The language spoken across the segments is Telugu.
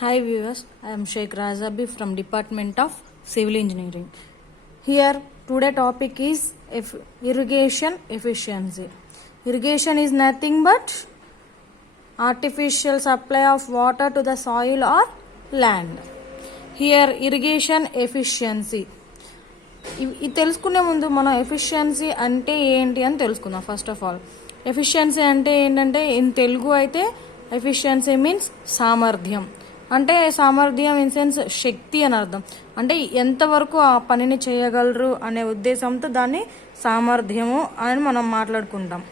Hi viewers, I am Sheikh Razabi from Department of Civil Engineering. Here today topic is irrigation efficiency. Irrigation is nothing but artificial supply of water to the soil or land. Here irrigation efficiency. ఇది తెలుసుకునే ముందు మనం ఎఫిషియన్సీ అంటే ఏంటి అని తెలుసుకుందాం. ఫస్ట్ ఆఫ్ ఆల్ ఎఫిషియన్సీ అంటే ఏంటంటే ఇన్ తెలుగు అయితే ఎఫిషియన్సీ మీన్స్ సామర్థ్యం. అంటే సామర్థ్యం ఇన్ సెన్స్ శక్తి అని అర్థం. అంటే ఎంతవరకు ఆ పనిని చేయగలరు అనే ఉద్దేశంతో దాన్ని సామర్థ్యము అని మనం మాట్లాడుకుంటాం.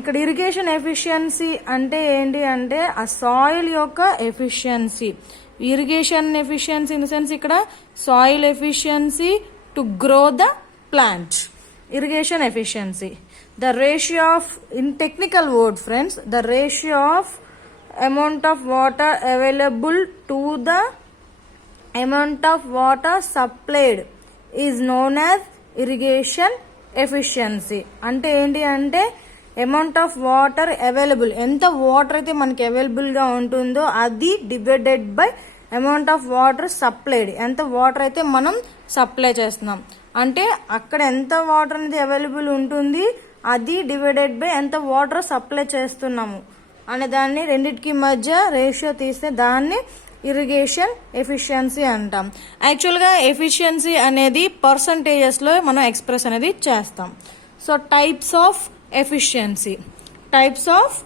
ఇక్కడ ఇరిగేషన్ ఎఫిషియన్సీ అంటే ఏంటి అంటే ఆ సాయిల్ యొక్క efficiency. Irrigation efficiency in the sense ఇక్కడ soil efficiency to grow the plant. Irrigation efficiency, the ratio of, in technical word friends, the ratio of amount of water available to the amount of water supplied is known as irrigation efficiency. అంటే ఏంటి అంటే అమౌంట్ ఆఫ్ వాటర్ అవైలబుల్, ఎంత వాటర్ అయితే మనకి అవైలబుల్గా ఉంటుందో అది divided by amount of water supplied, ఎంత వాటర్ అయితే మనం సప్లై చేస్తున్నాం. అంటే అక్కడ ఎంత వాటర్ అనేది అవైలబుల్ ఉంటుంది అది డివైడెడ్ బై ఎంత వాటర్ సప్లై చేస్తున్నాము అనే దాన్ని రెండింటికి మధ్య రేషియో తీస్తే దాన్ని ఇరిగేషన్ ఎఫిషియన్సీ అంటాం. యాక్చువల్గా ఎఫిషియన్సీ అనేది పర్సంటేజెస్లో మనం ఎక్స్ప్రెస్ అనేది చేస్తాం. So types of efficiency, types of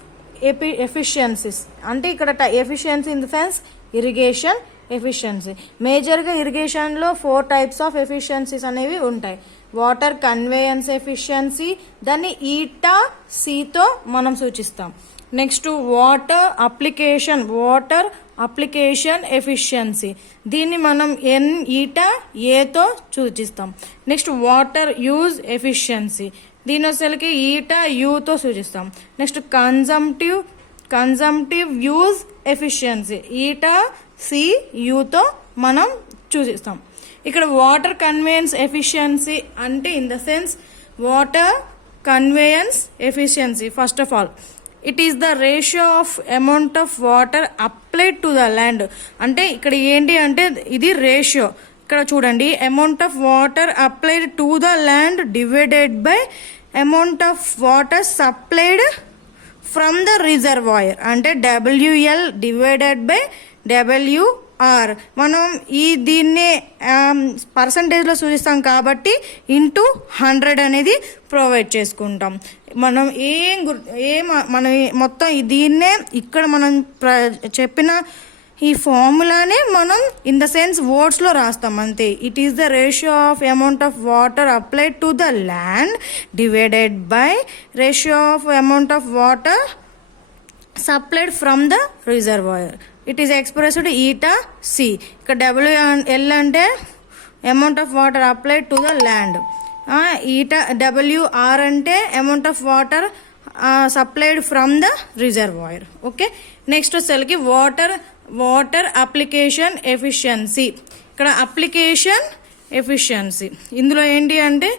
efficiencies అంటే ఇక్కడ efficiency in the sense irrigation efficiency. మేజర్గా ఇరిగేషన్లో 4 టైప్స్ ఆఫ్ ఎఫిషియన్సీస్ అనేవి ఉంటాయి. వాటర్ కన్వేయన్స్ ఎఫిషియన్సీ, దాన్ని ఈటా సితో మనం సూచిస్తాం. నెక్స్ట్ వాటర్ అప్లికేషన్ ఎఫిషియన్సీ, దీన్ని మనం ఈటా ఏతో సూచిస్తాం. నెక్స్ట్ వాటర్ యూజ్ ఎఫిషియన్సీ, దీని అసలుకి ఈటా యూతో సూచిస్తాం. Next consumptive use efficiency, eta C యూతో మనం చూసిస్తాం. ఇక్కడ వాటర్ కన్వేయన్స్ ఎఫిషియన్సీ అంటే in the sense water conveyance efficiency first of all it is the ratio of amount of water applied to the land. అంటే ఇక్కడ ఏంటి అంటే ఇది రేషియో. ఇక్కడ చూడండి, amount of water applied to the land divided by amount of water supplied from the reservoir, అంటే WL డివైడెడ్ బై WR. మనం దీన్ని పర్సంటేజ్లో సూచిస్తాం కాబట్టి ఇంటూ 100 అనేది ప్రొవైడ్ చేసుకుంటాం. మనం మనం మొత్తం దీన్నే ఇక్కడ మనం చెప్పిన ఈ ఫార్ములానే మనం ఇన్ ద సెన్స్ వర్డ్స్లో రాస్తాం అంతే. It is the ratio of amount of water applied to the land divided by ratio of amount of water supplied from the reservoir. It is expressed eta C. ఇక్కడ WL అంటే amount of water applied to the land, eta WR అంటే amount of water supplied from the reservoir. Okay, next వచ్చేసరికి వాటర్ అప్లికేషన్ ఎఫిషియన్సీ. ఇక్కడ అప్లికేషన్ ఎఫిషియన్సీ ఇందులో ఏంటి అంటే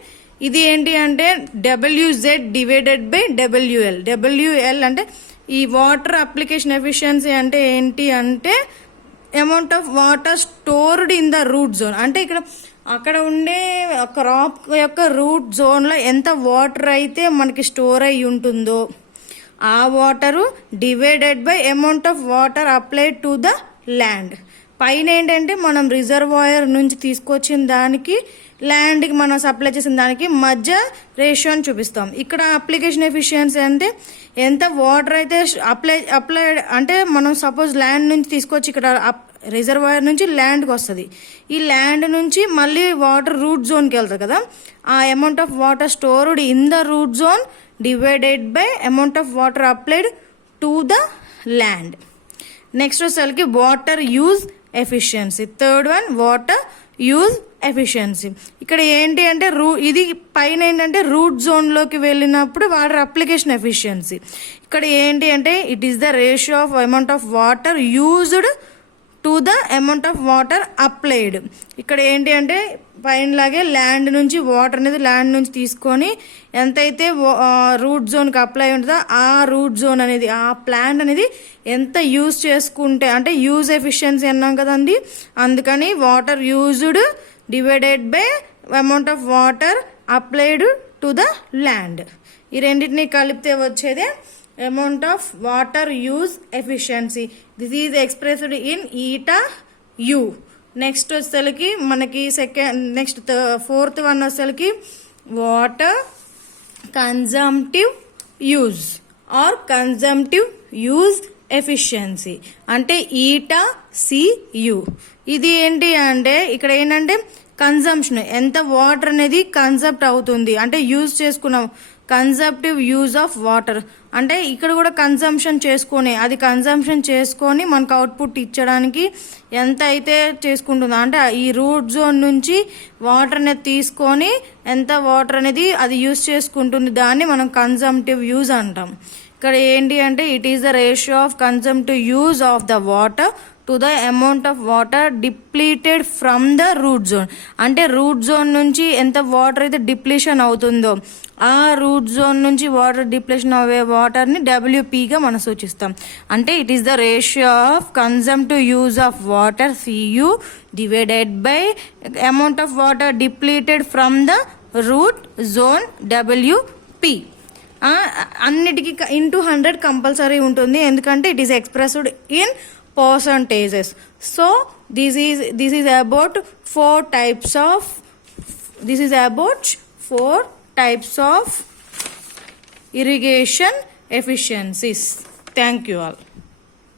ఇది ఏంటి అంటే WZ divided by WL. WL అంటే ఈ వాటర్ అప్లికేషన్ ఎఫిషియన్సీ అంటే ఏంటి అంటే amount of water stored in the root zone. అంటే ఇక్కడ అక్కడ ఉండే క్రాప్ యొక్క రూట్ జోన్లో ఎంత వాటర్ అయితే మనకి స్టోర్ అయి ఉంటుందో ఆ water divided by amount of water applied to the land. పైన ఏంటంటే మనం రిజర్వాయర్ నుంచి తీసుకొచ్చిన దానికి ల్యాండ్కి మనం సప్లై చేసిన దానికి మధ్య రేషియోని చూపిస్తాం. ఇక్కడ అప్లికేషన్ ఎఫిషియన్సీ అంటే ఎంత వాటర్ అయితే అప్లైడ్ అంటే మనం సపోజ్ ల్యాండ్ నుంచి తీసుకొచ్చి ఇక్కడ రిజర్వాయర్ నుంచి ల్యాండ్కి వస్తుంది, ఈ ల్యాండ్ నుంచి మళ్ళీ వాటర్ రూట్ జోన్కి వెళ్తుంది కదా, ఆ amount of water stored in the root zone divided by amount of water applied to the land. Next వచ్చేసరికి water use efficiency. Third one water use efficiency. ఇక్కడ ఏంటి అంటే ఇది పైన ఏంటంటే రూట్ జోన్లోకి వెళ్ళినప్పుడు వాటర్ అప్లికేషన్ ఎఫిషియన్సీ. ఇక్కడ ఏంటి అంటే it is the ratio of amount of water used to the amount of water applied. ఇక్కడ ఏంటి అంటే పైనలాగే ల్యాండ్ నుంచి వాటర్ అనేది ల్యాండ్ నుంచి తీసుకొని ఎంతైతే రూట్ జోన్కి అప్లై ఉంటుందో ఆ రూట్ జోన్ అనేది ఆ ప్లాంట్ అనేది ఎంత యూజ్ చేసుకుంటే అంటే యూజ్ ఎఫిషియన్సీ అన్నాం కదండి, అందుకని water used divided by amount of water applied to the land. ఈ రెండింటిని కలిపితే వచ్చేదే amount of water use efficiency. This is expressed in eta U. Next వచ్చేసరికి మనకి నెక్స్ట్ ఫోర్త్ వన్ వచ్చేసరికి water consumptive use or consumptive use efficiency అంటే ఈటా సియు. ఇది ఏంటి అంటే ఇక్కడ ఏంటంటే కన్జంప్షన్, ఎంత వాటర్ అనేది కన్సప్ట్ అవుతుంది అంటే యూజ్ చేసుకున్నాం. కన్జంప్టివ్ యూజ్ ఆఫ్ వాటర్ అంటే ఇక్కడ కూడా కన్జంప్షన్ చేసుకొని అది కన్జంప్షన్ చేసుకొని మనకు అవుట్పుట్ ఇచ్చడానికి ఎంత అయితే చేసుకుంటుందో అంటే ఈ రూట్ జోన్ నుంచి వాటర్ అనేది తీసుకొని ఎంత వాటర్ అనేది అది యూజ్ చేసుకుంటుంది దాన్ని మనం కన్జంప్టివ్ యూజ్ అంటాం. ఇక్కడ ఏంటి అంటే it is the ratio of consumptive use of the water to the amount of water depleted from the root zone. అంటే రూట్ జోన్ నుంచి ఎంత వాటర్ అయితే డిప్లీషన్ అవుతుందో ఆ రూట్ జోన్ నుంచి వాటర్ డిప్లీషన్ అయ్యే వాటర్ని డబ్ల్యూపీగా మనం సూచిస్తాం. అంటే it is the ratio of consumptive use of water CU divided by amount of water depleted from the root zone WP. అన్నిటికీ ఇంటూ 100 కంపల్సరీ ఉంటుంది ఎందుకంటే it is expressed in percentages. So this is about four types of irrigation efficiencies. Thank you all.